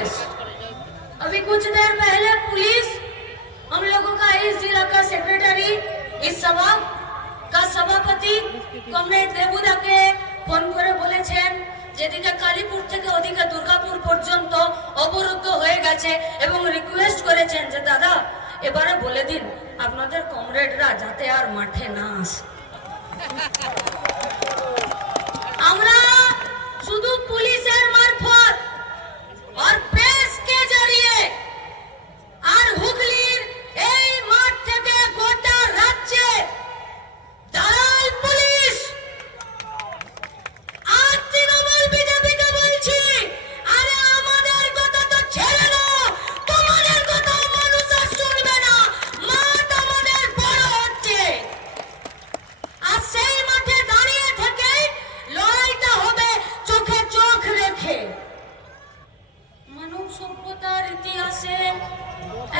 कांग्रेस अभी कुछ देर पहले पुलिस हम लोगों का इस जिला का सेक्रेटरी इस सभा का সভাপতি কমরেড দেবুদাকে ফোন করে বলেছেন যেদিকে কালীপুর থেকে ওদিকে দুর্গাপুর পর্যন্ত অবরুদ্ধ হয়ে গেছে এবং রিকোয়েস্ট করেছেন যে দাদা এবারে বলে দিন আপনাদের কমরেডরা যাতে আর মাঠে না আসে আমরা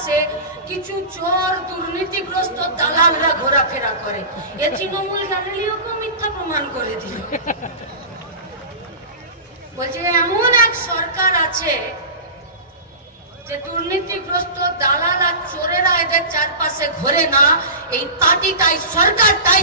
চারপাশে কিছু চোর দুর্নীতিগ্রস্ত দালালরা ঘোরাফেরা করে। এ তৃণমূল গ্যালারিওকে মিথ্যা প্রমাণ করে দিল। বলছে, এমন এক সরকার আছে যে দুর্নীতিগ্রস্ত দালাল আর চোরেরা এদের চারপাশে ঘোরে না। এই পার্টি তাই সরকার সরকারটাই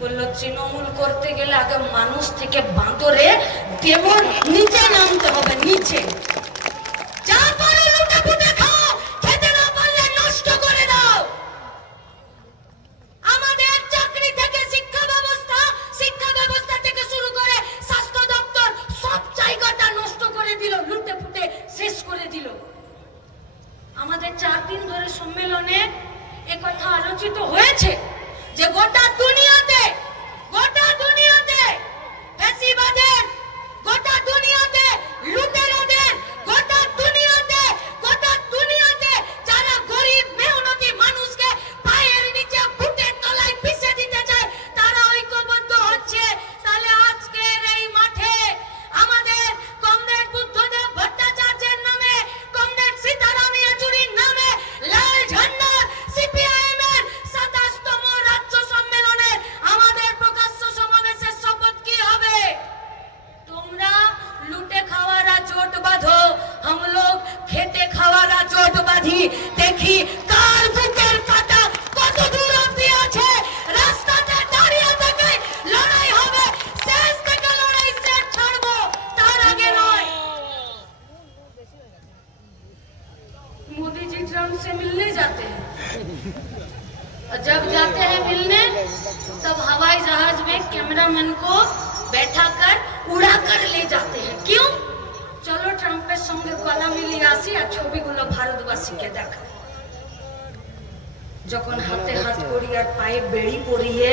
বলল, তৃণমূল করতে গেলে আগে মানুষ থেকে বাঁদরে দেবর নিচে নামতে হবে, নিচে। আমাদের চার দিন ধরে সম্মেলনে একথা আলোচিত হয়েছে। कैमरामैन को बैठा कर उड़ा कर ले जाते हैं क्यों চলো ট্রাম্পের সঙ্গে গলা মিলিয়ে আসি আর ছবিগুলো ভারতবাসীকে দেখা যখন হাতে হাত করি আর পায়ে বেড়ি পরিয়ে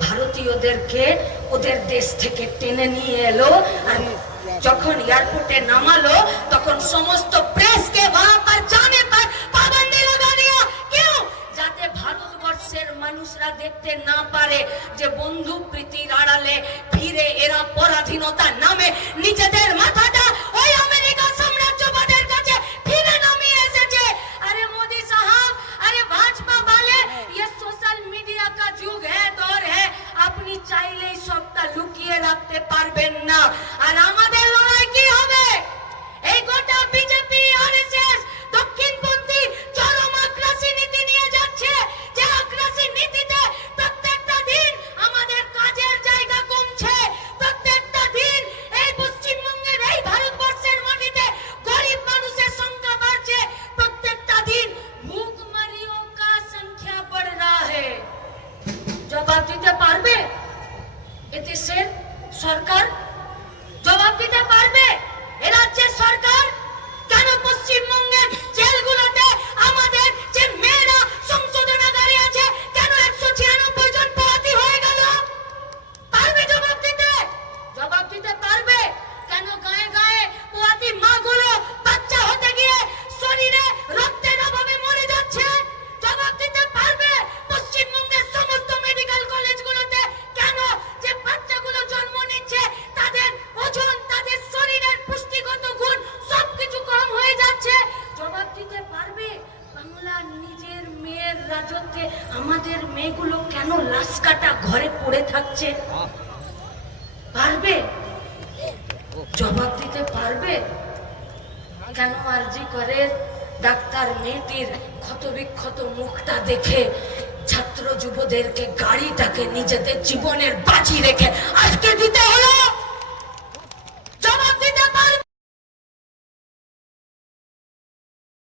ভারতীয়দেরকে ওদের দেশ থেকে টেনে নিয়ে এলো আর যখন এয়ারপোর্টে নামালো তখন সমস্ত প্রেসকে মানুষরা দেখতে না পারে যে বন্ধু প্রীতির আড়ালে ফিরে এরা পরাধীনতা নামে নিজেদের মাথা মেয়েগুলো কেন লাশকাটা ঘরে পড়ে থাকছে? পারবে? জবাব দিতে পারবে? কেন আরজি করে ডাক্তার মেয়েটির ক্ষত বিক্ষত মুখটা দেখে ছাত্র যুবদেরকে গাড়িটাকে নিজেদের জীবনের বাজি রেখে আজকে দিতে হলো?